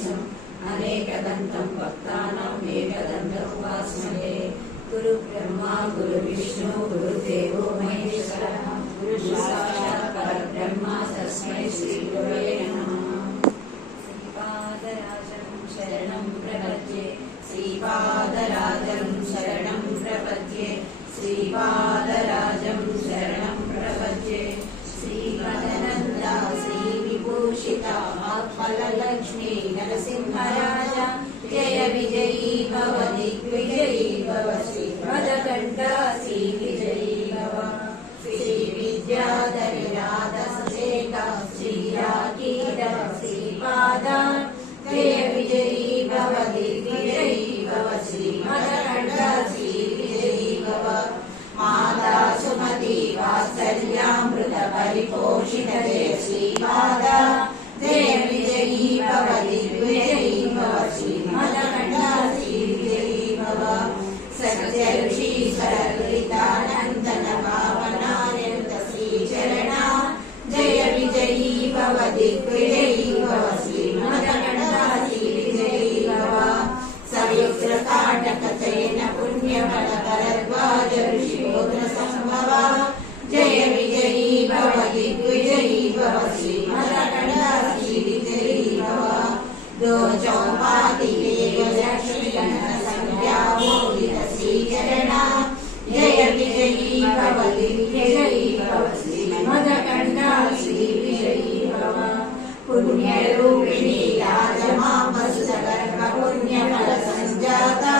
गणेशम् अनेकदन्तं भक्तानां एकदन्तमुपास्महे। गुरु ब्रह्मा गुरु विष्णु गुरुदेवो महेश्वरः गुरु साक्षात् परब्रह्म तस्मै श्री गुरवे नमः। श्रीपादराजं शरणं प्रपद्ये श्रीपादराजं शरणं प्रपद्ये श्रीपादराजं शरणं प्रपद्ये। श्रीमदनन्दा श्रीविभूषिता फललक्ष्मी नरसिंहराजा जय विजयी भव दिग्विजयी भव श्रीमदकण्ठा श्रीविजयी भव। श्रीविद्याधरि राधसेका श्रीराकीर श्रीपादा जय विजयी भव दिग्विजयी भव श्रीमदकण्ठा श्रीविजयी भव। माता सुमति वात्सल्यामृत परिपोषित जय श्रीपादा जय विजयी भव दिग्विजयी भव श्रीमदकण्ठा श्रीविजयी भव। सत्य ऋषीश्वर ललितानन्दन पावनानन्द श्रीचरणा जय विजयी भव दिग्विजयी भव श्रीमदकण्ठा श्रीविजयी भव। सयुग्र काटक चयन पुण्यफल भरद्वाज ऋषिगोत्र संभव जय विजयी भव दिग्विजयी भव श्रीमदकण्ठा श्रीविजयी भव। दो चौपाति लक्ष्मी संज्ञा मोदित श्रीचरणा जय विजयी भव दिग्विजयी भव श्रीमदकण्ठा श्रीविजयी भव। पुण्यरूपिणी राजमामसुतगर्भ पुण्यफल संजाता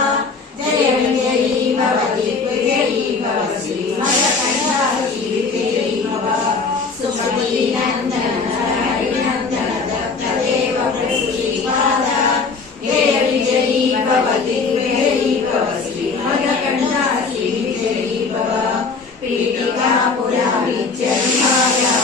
जय विजयी भव दिग्विजयी भव श्रीमदकण्ठा श्रीविजयी भव। सुमती नन्दन हरिनन्दन दत्तदेव श्रीपादा जय विजयी भव दिग्विजयी भव श्रीमदकण्ठा श्रीविजयी भव। पीठिका पुरा विद्यमाया